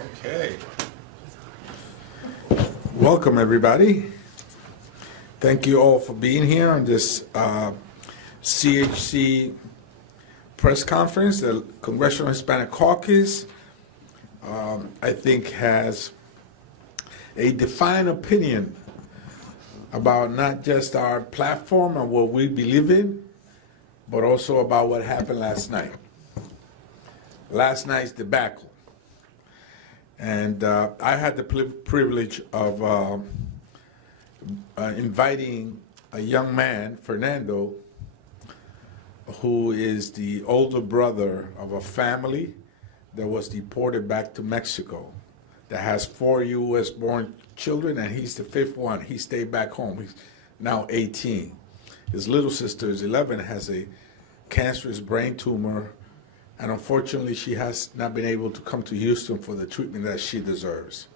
Okay. Welcome, everybody. Thank you all for being here on this CHC press conference. The Congressional Hispanic Caucus, I think, has a defined opinion about not just our platform and what we believe in, but also about what happened last night. Last night's debacle. And I had the privilege of inviting a young man, Fernando, who is the older brother of a family that was deported back to Mexico, that has 4 U.S.-born children, and he's the 5th one. He stayed back home. He's now 18. His little sister is 11, has a cancerous brain tumor, and unfortunately she has not been able to come to Houston for the treatment that she deserves.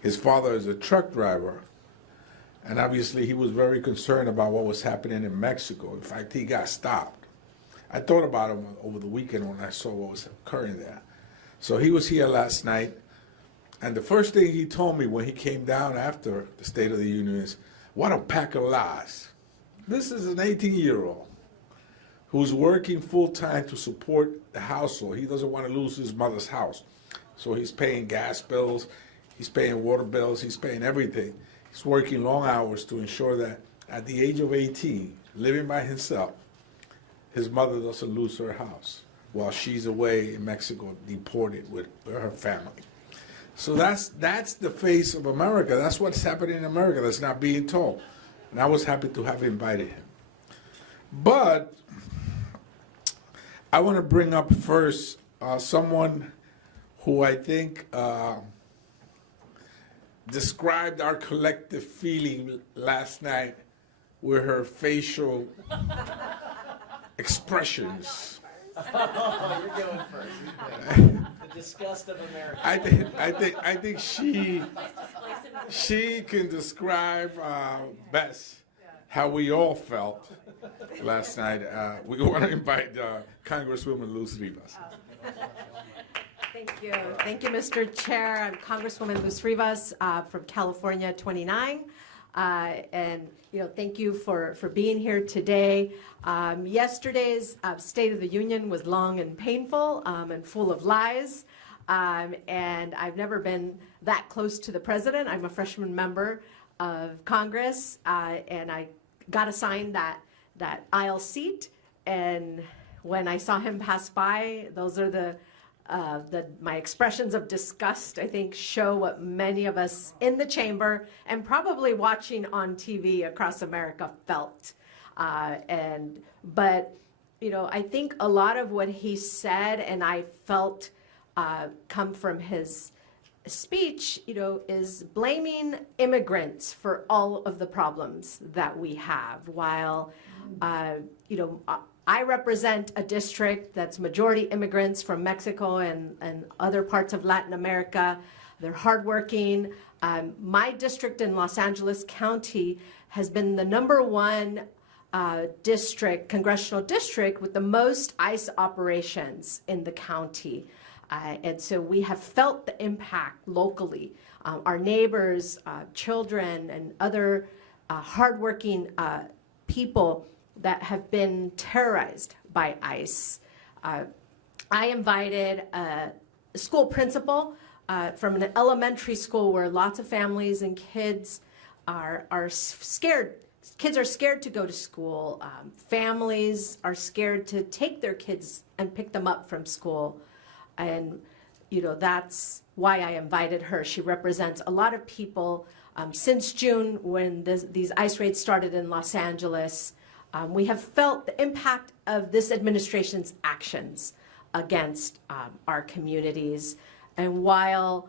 His father is a truck driver, and obviously he was very concerned about what was happening in Mexico. In fact, he got stopped. I thought about him over the weekend when I saw what was occurring there. So he was here last night, and the first thing he told me when he came down after the State of the Union is, what a pack of lies. This is an 18-year-old who's working full-time to support the household. He doesn't want to lose his mother's house. So he's paying gas bills, he's paying water bills, he's paying everything. He's working long hours to ensure that at the age of 18, living by himself, his mother doesn't lose her house while she's away in Mexico, deported with her family. So that's the face of America. That's what's happening in America that's not being told. And I was happy to have invited him. But I want to bring up first someone who I think described our collective feeling last night with her facial expressions. Oh, you're going first. The disgust of America. I think she can describe best how we all felt last night. We want to invite Congresswoman Luz Rivas. Thank you. Thank you, Mr. Chair. I'm Congresswoman Luz Rivas from California 29. And thank you for being here today. Yesterday's State of the Union was long and painful and full of lies. And I've never been that close to the president. I'm a freshman member of Congress, and I got assigned that aisle seat. And when I saw him pass by, those are my expressions of disgust, I think, show what many of us in the chamber and probably watching on TV across America felt. But I think a lot of what he said and I felt come from his speech, is blaming immigrants for all of the problems that we have. While, I represent a district that's majority immigrants from Mexico and other parts of Latin America. They're hardworking. My district in Los Angeles County has been the #1 congressional district with the most ICE operations in the county. And so we have felt the impact locally. Our neighbors, children, and other hardworking people that have been terrorized by ICE. I invited a school principal from an elementary school where lots of families and kids are scared. Kids are scared to go to school. Families are scared to take their kids and pick them up from school. And that's why I invited her. She represents a lot of people. Since June, when these ICE raids started in Los Angeles, we have felt the impact of this administration's actions against our communities. And while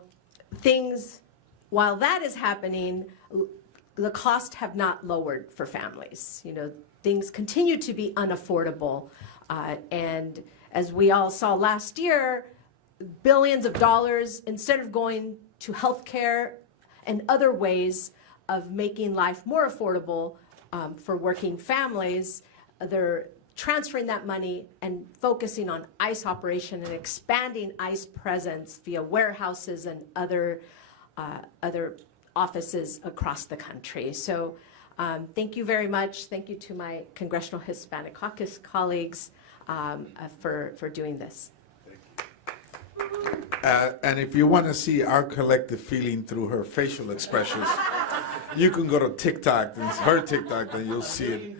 that is happening, the costs have not lowered for families. Things continue to be unaffordable. And as we all saw last year, billions of dollars, instead of going to healthcare and other ways of making life more affordable for working families, they're transferring that money and focusing on ICE operation and expanding ICE presence via warehouses and other offices across the country. So thank you very much. Thank you to my Congressional Hispanic Caucus colleagues for doing this. And if you want to see our collective feeling through her facial expressions, you can go to TikTok, and it's her TikTok, and you'll see it.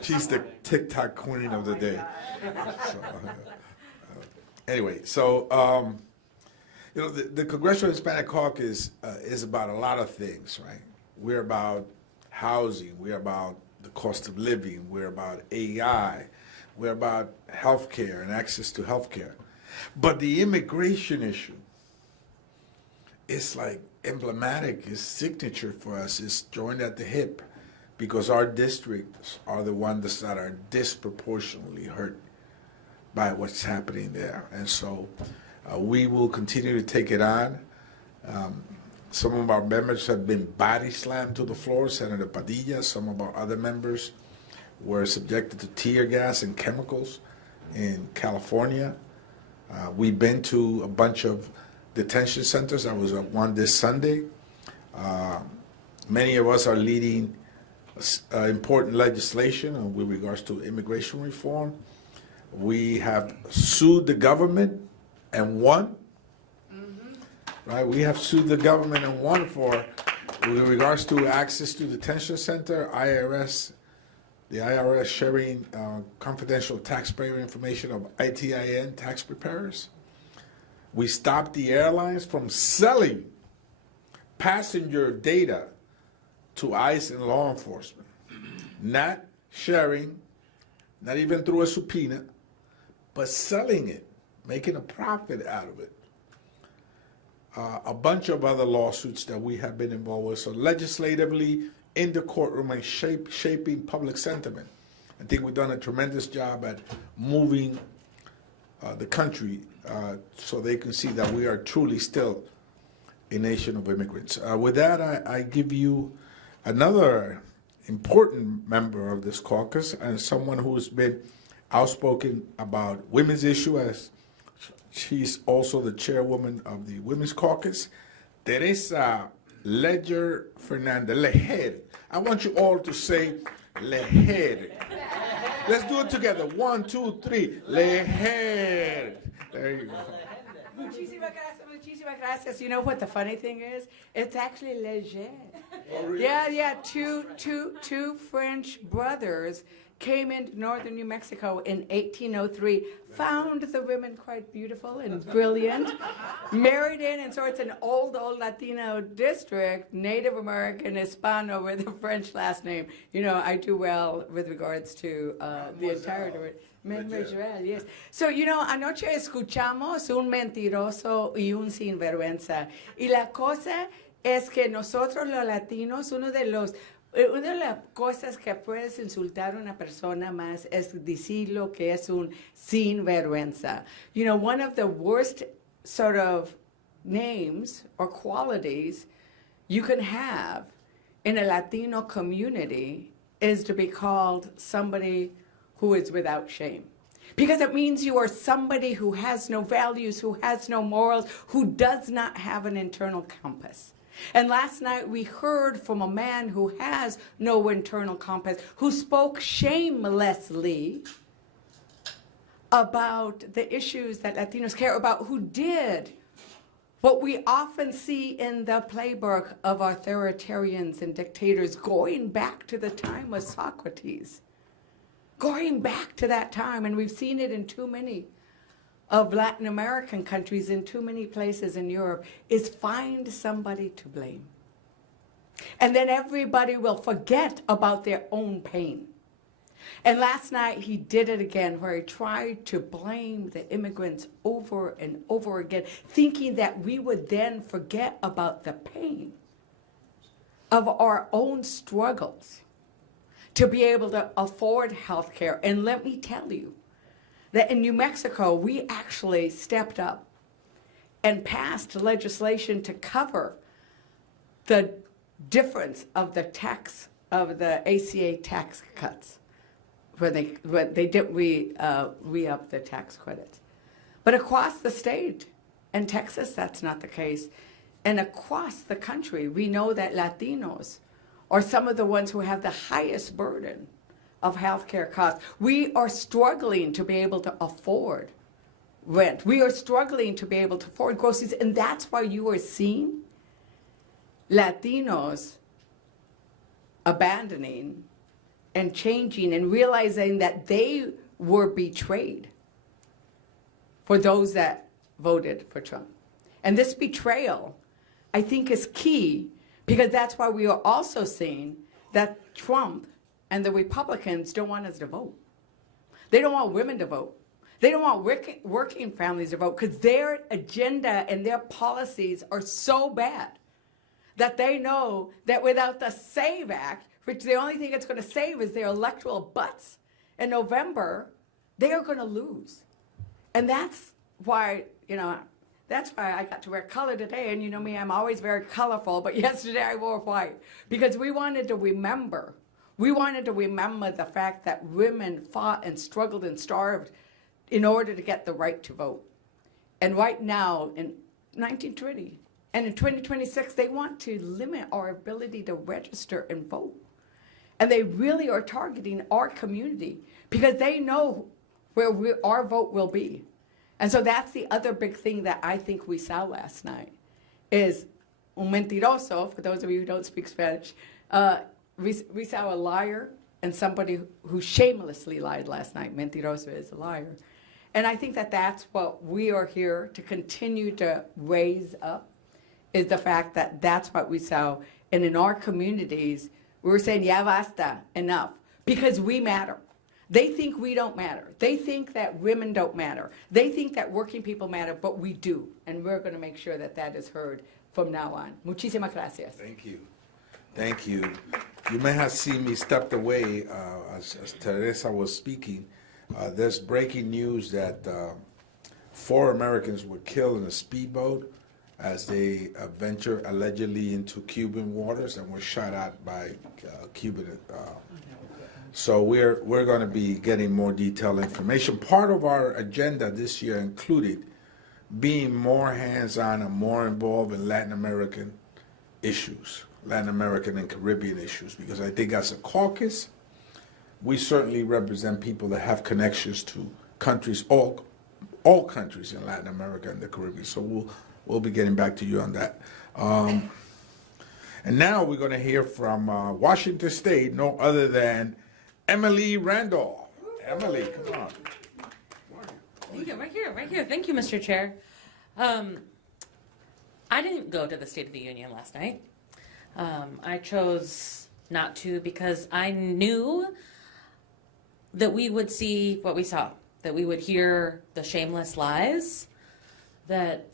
She's the TikTok queen of the day. Anyway, so you know, the Congressional Hispanic Caucus is about a lot of things, right? We're about housing, we're about the cost of living, we're about AI, we're about healthcare and access to healthcare. But the immigration issue is like emblematic, is signature for us, is joined at the hip, because our districts are the ones that are disproportionately hurt by what's happening there. And so we will continue to take it on. Some of our members have been body slammed to the floor, Senator Padilla. Some of our other members were subjected to tear gas and chemicals in California. We've been to a bunch of detention centers. I was at one this Sunday. Many of us are leading important legislation with regards to immigration reform. We have sued the government and won. Right? We have sued the government and won for, with regards to access to detention center, the IRS sharing confidential taxpayer information of ITIN tax preparers. We stopped the airlines from selling passenger data to ICE and law enforcement, not sharing, not even through a subpoena, but selling it, making a profit out of it. A bunch of other lawsuits that we have been involved with. So legislatively, in the courtroom and shaping public sentiment. I think we've done a tremendous job at moving the country so they can see that we are truly still a nation of immigrants. With that, I give you another important member of this caucus and someone who has been outspoken about women's issue, as she's also the chairwoman of the Women's Caucus, Teresa Leger Fernandez. Leger. I want you all to say Leger. Let's do it together. 1, 2, 3. Leger. There you go. Muchísimas gracias. You know what the funny thing is? It's actually Leger. Oh, really? Yeah. Two French brothers came into northern New Mexico in 1803, found the women quite beautiful and brilliant, married in, and so it's an old Latino district, Native American, Hispano with a French last name. You know, I do well with regards to the entire Mademoiselle, yes. So, you know, anoche escuchamos un mentiroso y un sinvergüenza. Y la cosa es que nosotros los latinos, una de las cosas que puedes insultar a una persona más es decirlo que es un sinvergüenza. You know, one of the worst sort of names or qualities you can have in a Latino community is to be called somebody who is without shame. Because it means you are somebody who has no values, who has no morals, who does not have an internal compass. And last night we heard from a man who has no internal compass, who spoke shamelessly about the issues that Latinos care about, who did what we often see in the playbook of authoritarians and dictators, going back to the time of Socrates, going back to that time. And we've seen it in too many of Latin American countries, in too many places in Europe, is find somebody to blame. And then everybody will forget about their own pain. And last night he did it again, where he tried to blame the immigrants over and over again, thinking that we would then forget about the pain of our own struggles to be able to afford health care. And let me tell you, that in New Mexico, we actually stepped up and passed legislation to cover the difference of the tax, of the ACA tax cuts when they did re-up the tax credits. But across the state, in Texas, that's not the case. And across the country, we know that Latinos are some of the ones who have the highest burden of healthcare costs. We are struggling to be able to afford rent. We are struggling to be able to afford groceries, and that's why you are seeing Latinos abandoning and changing and realizing that they were betrayed for those that voted for Trump. And this betrayal, I think, is key, because that's why we are also seeing that Trump and the Republicans don't want us to vote. They don't want women to vote. They don't want working families to vote, because their agenda and their policies are so bad that they know that without the SAVE Act, which the only thing it's going to save is their electoral butts in November, they are going to lose. And that's why, that's why I got to wear color today. And you know me, I'm always very colorful, but yesterday I wore white, because we wanted to remember. We wanted to remember the fact that women fought and struggled and starved in order to get the right to vote. And right now, in 1920 and in 2026, they want to limit our ability to register and vote. And they really are targeting our community, because they know where our vote will be. And so that's the other big thing that I think we saw last night, is un mentiroso, for those of you who don't speak Spanish. We saw a liar and somebody who shamelessly lied last night. Mentiroso is a liar. And I think that that's what we are here to continue to raise up, is the fact that that's what we saw. And in our communities, we were saying, ya basta, enough, because we matter. They think we don't matter. They think that women don't matter. They think that working people matter, but we do. And we're going to make sure that that is heard from now on. Muchísimas gracias. Thank you. Thank you. You may have seen me stepped away as Teresa was speaking. There's breaking news that 4 Americans were killed in a speedboat as they ventured allegedly into Cuban waters and were shot at by Cuban. So we're going to be getting more detailed information. Part of our agenda this year included being more hands-on and more involved in Latin American issues, Latin American and Caribbean issues, because I think as a caucus, we certainly represent people that have connections to countries, all countries in Latin America and the Caribbean. So we'll be getting back to you on that. And now we're going to hear from Washington State, no other than Emily Randolph. Emily, come on. Thank you. Right here. Thank you, Mr. Chair. I didn't go to the State of the Union last night. I chose not to because I knew that we would see what we saw, that we would hear the shameless lies that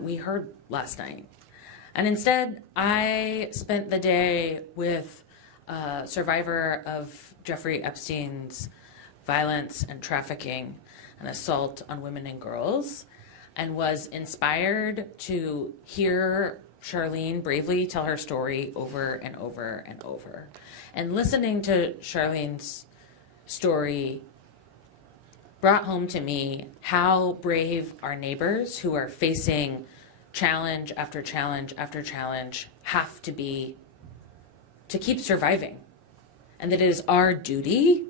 we heard last night. And instead, I spent the day with a survivor of Jeffrey Epstein's violence and trafficking and assault on women and girls, and was inspired to hear Charlene bravely tell her story over and over and over. And listening to Charlene's story brought home to me how brave our neighbors who are facing challenge after challenge after challenge have to be to keep surviving. And that it is our duty,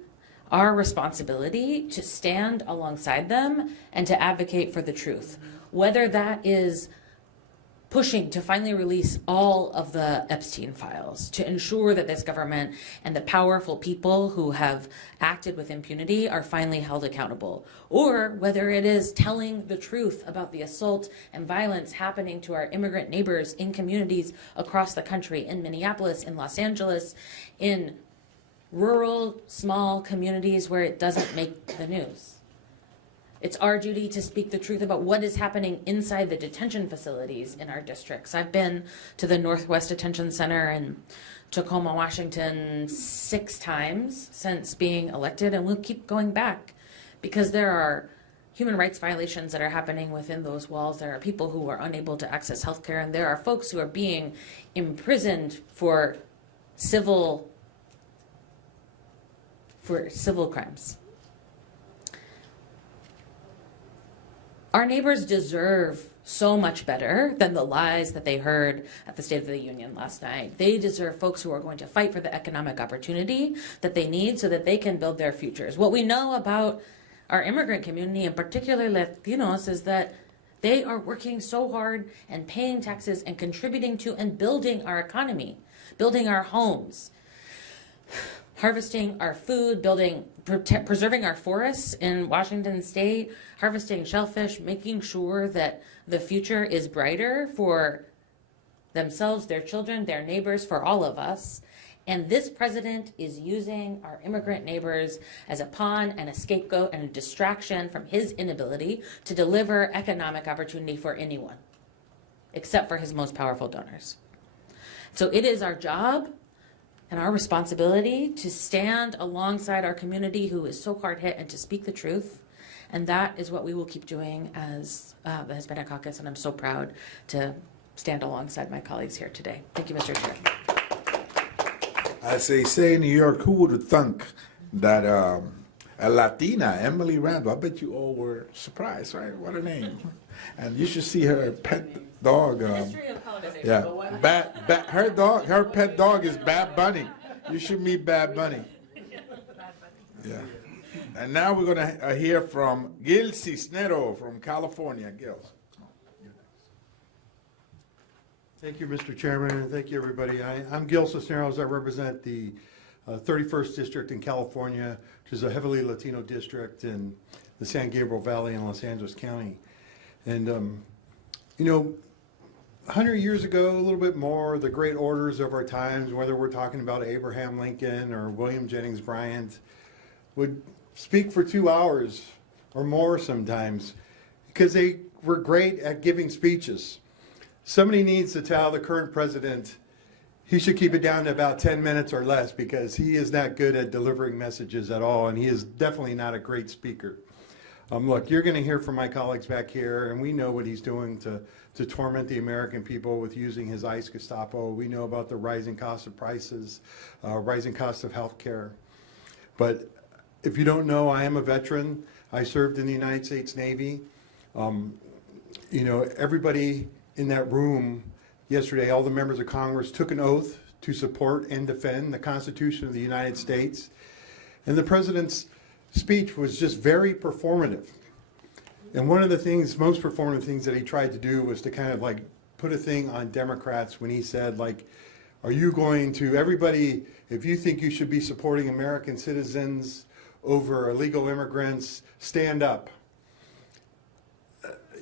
our responsibility to stand alongside them and to advocate for the truth. Whether that is pushing to finally release all of the Epstein files, to ensure that this government and the powerful people who have acted with impunity are finally held accountable, or whether it is telling the truth about the assault and violence happening to our immigrant neighbors in communities across the country, in Minneapolis, in Los Angeles, in rural, small communities where it doesn't make the news. It's our duty to speak the truth about what is happening inside the detention facilities in our districts. I've been to the Northwest Detention Center in Tacoma, Washington 6 times since being elected, and we'll keep going back because there are human rights violations that are happening within those walls. There are people who are unable to access health care, and there are folks who are being imprisoned for civil for civil crimes. Our neighbors deserve so much better than the lies that they heard at the State of the Union last night. They deserve folks who are going to fight for the economic opportunity that they need so that they can build their futures. What we know about our immigrant community, and particularly Latinos, is that they are working so hard and paying taxes and contributing to and building our economy, building our homes, harvesting our food, preserving our forests in Washington State, harvesting shellfish, making sure that the future is brighter for themselves, their children, their neighbors, for all of us. And this president is using our immigrant neighbors as a pawn and a scapegoat and a distraction from his inability to deliver economic opportunity for anyone, except for his most powerful donors. So it is our job and our responsibility to stand alongside our community who is so hard hit and to speak the truth. And that is what we will keep doing as the Hispanic Caucus, and I'm so proud to stand alongside my colleagues here today. Thank you, Mr. Chair. As they say in New York, who would have thunk that a Latina, Emily Randall, I bet you all were surprised, right? What a name. And you should see her pet dog. History of colonization. Yeah, her pet dog is Bad Bunny. You should meet Bad Bunny. Yeah. And now we're going to hear from Gil Cisnero from California. Gil. Thank you, Mr. Chairman, and thank you, everybody. I'm Gil Cisneros. I represent the 31st District in California, which is a heavily Latino district in the San Gabriel Valley in Los Angeles County. And, you know, 100 years ago, a little bit more, the great orators of our times, whether we're talking about Abraham Lincoln or William Jennings Bryan, would speak for 2 hours or more sometimes because they were great at giving speeches. Somebody needs to tell the current president he should keep it down to about 10 minutes or less because he is not good at delivering messages at all, and he is definitely not a great speaker. Look, you're going to hear from my colleagues back here, and we know what he's doing to torment the American people with using his ICE Gestapo. We know about the rising cost of prices, rising cost of health care. But if you don't know, I am a veteran. I served in the United States Navy. You know, everybody in that room yesterday, all the members of Congress took an oath to support and defend the Constitution of the United States. And the president's speech was just very performative. And one of the things, most performative things that he tried to do was to kind of like put a thing on Democrats when he said, like, are you going to, everybody, if you think you should be supporting American citizens over illegal immigrants, stand up.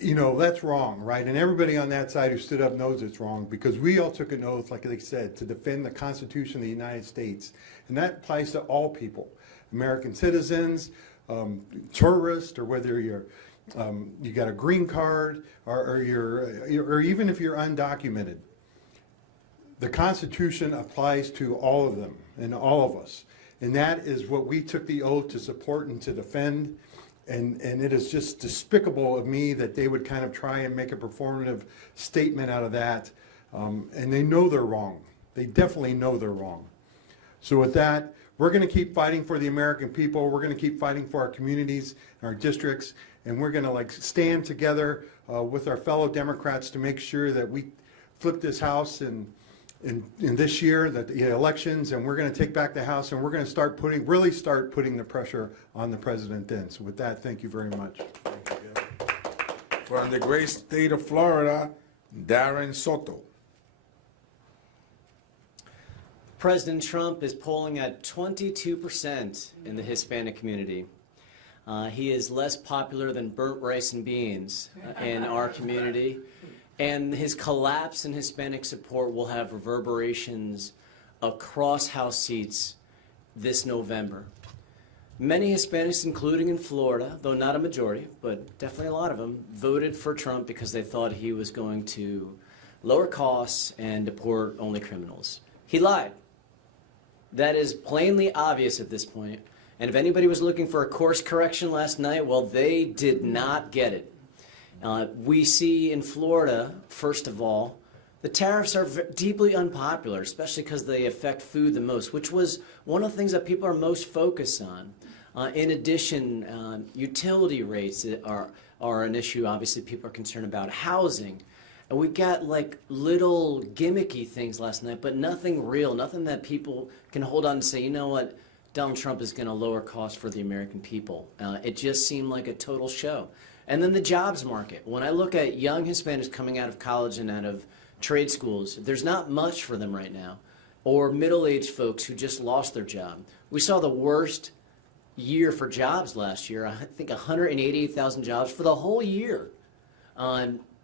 You know, that's wrong, right? And everybody on that side who stood up knows it's wrong because we all took an oath, like they said, to defend the Constitution of the United States. And that applies to all people, American citizens, tourists, or whether you're, you got a green card, or even if you're undocumented. The Constitution applies to all of them and all of us. And that is what we took the oath to support and to defend. And it is just despicable of me that they would kind of try and make a performative statement out of that. And they know they're wrong. They definitely know they're wrong. So with that, we're going to keep fighting for the American people. We're going to keep fighting for our communities, our districts, and we're going to like stand together with our fellow Democrats to make sure that we flip this House in this year, that the elections, and we're going to take back the House, and we're going to really start putting the pressure on the president then. So with that, thank you very much. From the great state of Florida, Darren Soto. President Trump is polling at 22% in the Hispanic community. He is less popular than burnt rice and beans in our community. And his collapse in Hispanic support will have reverberations across House seats this November. Many Hispanics, including in Florida, though not a majority, but definitely a lot of them, voted for Trump because they thought he was going to lower costs and deport only criminals. He lied. That is plainly obvious at this point. And if anybody was looking for a course correction last night, well, they did not get it. We see in Florida, first of all, The tariffs are deeply unpopular, especially because they affect food the most, which was one of the things that people are most focused on. In addition, utility rates are an issue. Obviously, people are concerned about housing. And we got like little gimmicky things last night, but nothing real, nothing that people can hold on and say, you know what, Donald Trump is going to lower costs for the American people. It just seemed like a total show. And then the jobs market. When I look at young Hispanics coming out of college and out of trade schools, there's not much for them right now. Or middle-aged folks who just lost their job. We saw the worst year for jobs last year. I think 188,000 jobs for the whole year.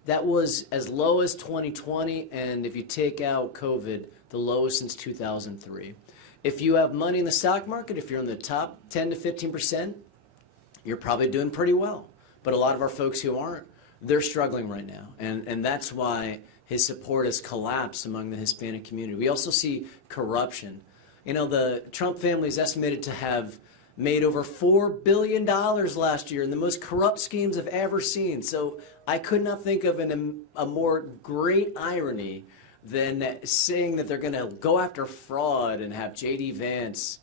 That was as low as 2020, and if you take out COVID, the lowest since 2003. If you have money in the stock market, if you're in the top 10 to 15%, you're probably doing pretty well. But a lot of our folks who aren't, they're struggling right now. And that's why his support has collapsed among the Hispanic community. We also see corruption. You know, the Trump family is estimated to have made over $4 billion last year in the most corrupt schemes I've ever seen. So I could not think of a more great irony than saying that they're going to go after fraud and have J.D. Vance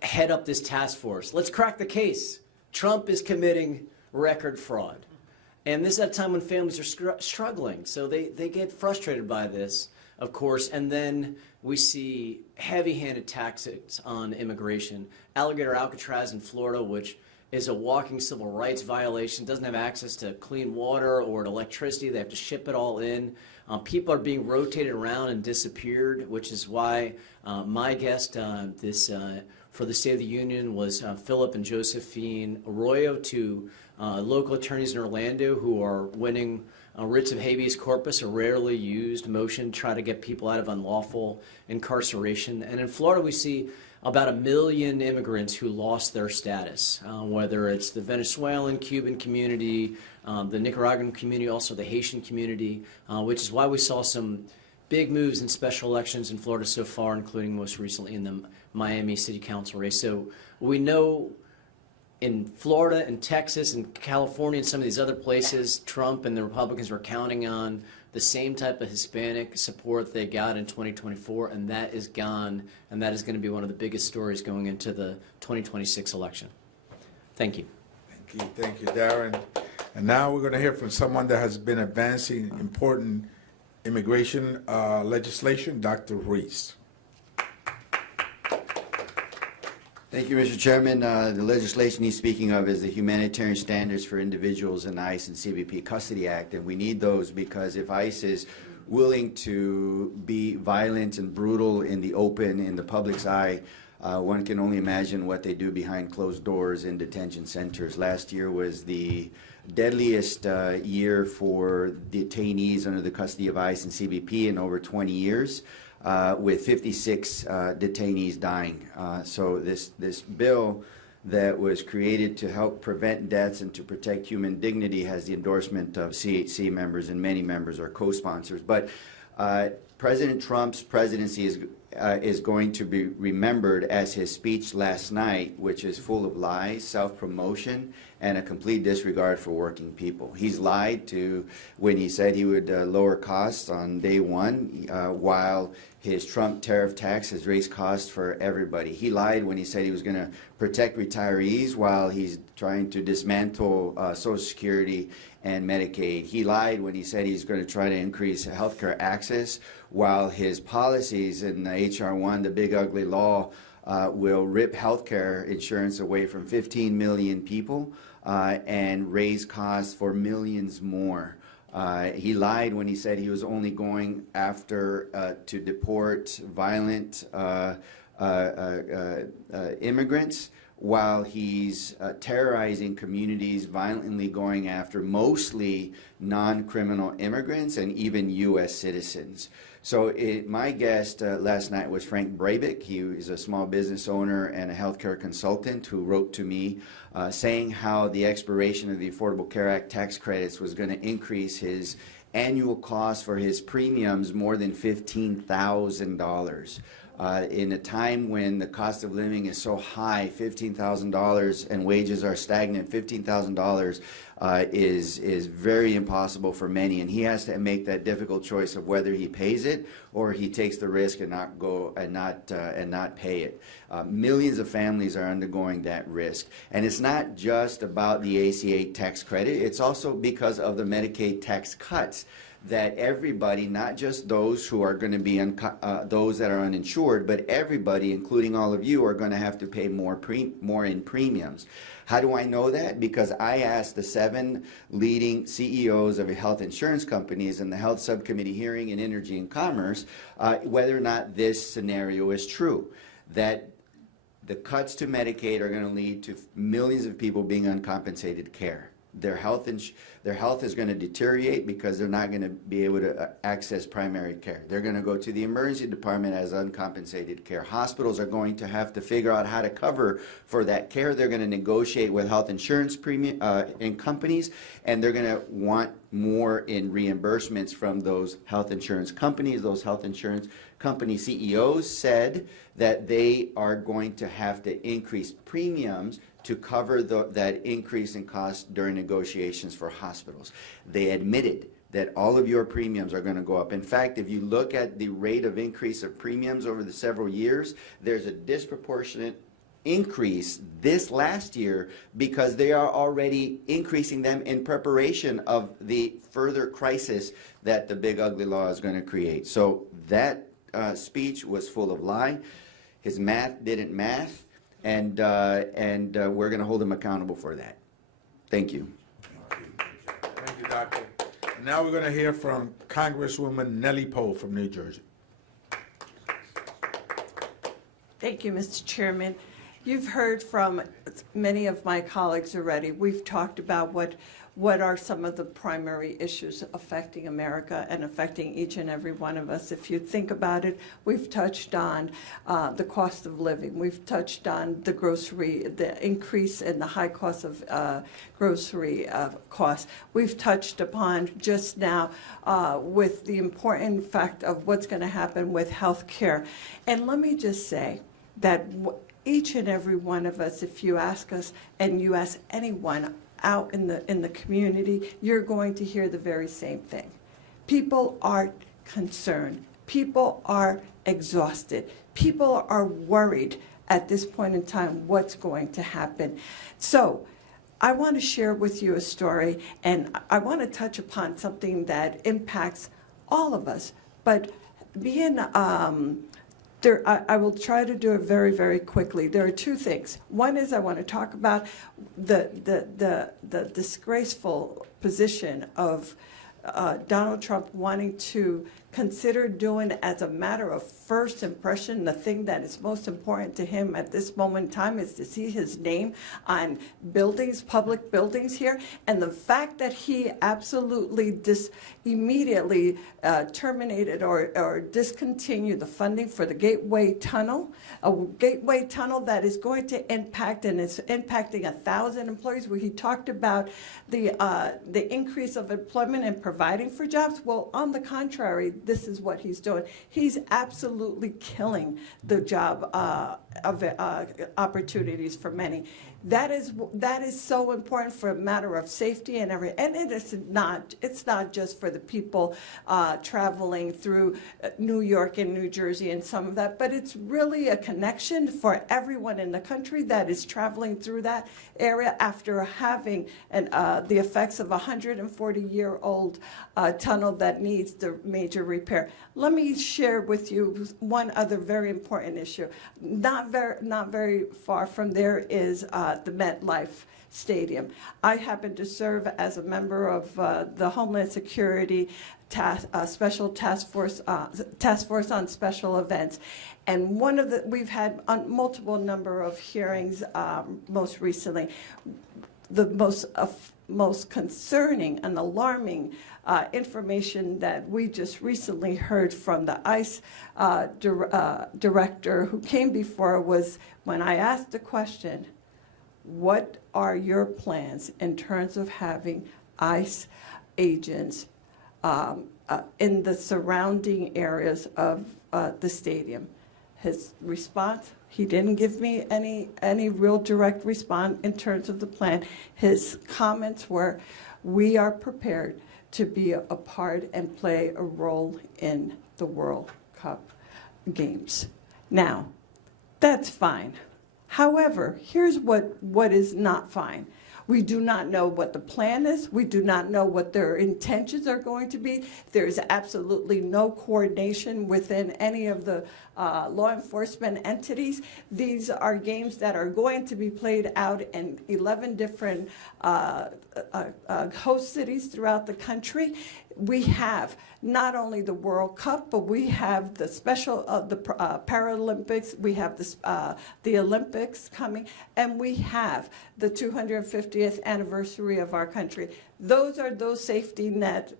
head up this task force. Let's crack the case. Trump is committing record fraud. And this is at a time when families are struggling. So they get frustrated by this, of course, and then we see heavy-handed taxes on immigration. Alligator Alcatraz in Florida, which is a walking civil rights violation, doesn't have access to clean water or electricity. They have to ship it all in. People are being rotated around and disappeared, which is why my guest for the State of the Union was Philip and Josephine Arroyo, two local attorneys in Orlando who are winning writs of habeas corpus, a rarely used motion to try to get people out of unlawful incarceration. And in Florida, we see about 1 million immigrants who lost their status, whether it's the Venezuelan, Cuban community, the Nicaraguan community, also the Haitian community, which is why we saw some big moves in special elections in Florida so far, including most recently in the Miami City Council race. So we know in Florida and Texas and California and some of these other places, Trump and the Republicans were counting on the same type of Hispanic support they got in 2024, and that is gone, and that is going to be one of the biggest stories going into the 2026 election. Thank you. Thank you, Darren. And now we're going to hear from someone that has been advancing important immigration legislation, Dr. Reese. Thank you, Mr. Chairman. The legislation he's speaking of is the Humanitarian Standards for Individuals in ICE and CBP Custody Act, and we need those because if ICE is willing to be violent and brutal in the open, in the public's eye, one can only imagine what they do behind closed doors in detention centers. Last year was the deadliest year for detainees under the custody of ICE and CBP in over 20 years. With 56 detainees dying. So this bill that was created to help prevent deaths and to protect human dignity has the endorsement of CHC members, and many members are co-sponsors. But President Trump's presidency is going to be remembered as his speech last night, which is full of lies, self-promotion, and a complete disregard for working people. He's lied to when he said he would lower costs on day one, while his Trump tariff tax has raised costs for everybody. He lied when he said he was going to protect retirees while he's trying to dismantle Social Security and Medicaid. He lied when he said he's going to try to increase healthcare access while his policies in H.R. 1, the big ugly law, will rip healthcare insurance away from 15 million people and raise costs for millions more. He lied when he said he was only going after to deport violent immigrants while he's terrorizing communities, violently going after mostly non-criminal immigrants and even U.S. citizens. So my guest last night was Frank Breivik. He is a small business owner and a healthcare consultant who wrote to me saying how the expiration of the Affordable Care Act tax credits was going to increase his annual cost for his premiums more than $15,000. In a time when the cost of living is so high, $15,000, and wages are stagnant, $15,000 is very impossible for many, and he has to make that difficult choice of whether he pays it or he takes the risk and not pay it. Millions of families are undergoing that risk, and it's not just about the ACA tax credit. It's also because of the Medicaid tax cuts that everybody, not just those who are going to be those that are uninsured, but everybody, including all of you, are going to have to pay more in premiums. How do I know that? Because I asked the 7 leading CEOs of health insurance companies in the Health Subcommittee hearing in Energy and Commerce whether or not this scenario is true, that the cuts to Medicaid are going to lead to millions of people being uncompensated care. Their health is going to deteriorate because they're not going to be able to access primary care. They're going to go to the emergency department as uncompensated care. Hospitals are going to have to figure out how to cover for that care. They're going to negotiate with health insurance and companies, and they're going to want more in reimbursements from those health insurance companies. Those health insurance company CEOs said that they are going to have to increase premiums to cover that increase in cost during negotiations for hospitals. They admitted that all of your premiums are going to go up. In fact, if you look at the rate of increase of premiums over the several years, there's a disproportionate increase this last year because they are already increasing them in preparation of the further crisis that the big ugly law is going to create. So that speech was full of lie. His math didn't math. And we're going to hold him accountable for that. Thank you. Thank you, Doctor. And now we're going to hear from Congresswoman Nellie Poe from New Jersey. Thank you, Mr. Chairman. You've heard from many of my colleagues already. We've talked about what are some of the primary issues affecting America and affecting each and every one of us. If you think about it, we've touched on the cost of living. We've touched on the increase in the high cost of grocery costs. We've touched upon just now with the important fact of what's going to happen with health care. And let me just say that each and every one of us, if you ask us and you ask anyone out in the community, you're going to hear the very same thing. People are concerned. People are exhausted. People are worried at this point in time what's going to happen. So I want to share with you a story, and I want to touch upon something that impacts all of us. But being I will try to do it very, very quickly. There are 2 things. One is I want to talk about the disgraceful position of Donald Trump wanting to consider doing as a matter of first impression, the thing that is most important to him at this moment in time is to see his name on buildings, public buildings here. And the fact that he absolutely immediately terminated or discontinued the funding for the Gateway Tunnel, a Gateway Tunnel that is going to impact, and it's impacting 1,000 employees, where he talked about the increase of employment and providing for jobs. Well, on the contrary, this is what he's doing. He's absolutely killing the job opportunities for many. That is so important for a matter of safety and everything. And it's not just for the people traveling through New York and New Jersey and some of that, but it's really a connection for everyone in the country that is traveling through that area after having the effects of a 140-year-old tunnel that needs the major repair. Let me share with you one other very important issue. Not very far from there is the MetLife Stadium. I happen to serve as a member of the Homeland Security Special Task Force on Special Events, and we've had multiple number of hearings. Most recently, the most concerning and alarming information that we just recently heard from the ICE director who came before was when I asked the question, what are your plans in terms of having ICE agents in the surrounding areas of the stadium? His response, He didn't give me any real direct response in terms of the plan. His comments were, we are prepared to be a part and play a role in the World Cup games. Now, that's fine. However, here's what is not fine. We do not know what the plan is. We do not know what their intentions are going to be. There's absolutely no coordination within any of the law enforcement entities. These are games that are going to be played out in 11 different host cities throughout the country. We have not only the World Cup, but we have the Paralympics, we have the Olympics coming, and we have the 250th anniversary of our country. Those are those safety net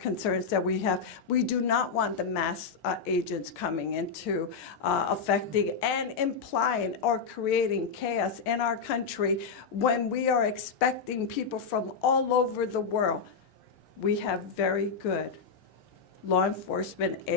concerns that we have. We do not want the mass agents coming into affecting and implying or creating chaos in our country when we are expecting people from all over the world. We have very good law enforcement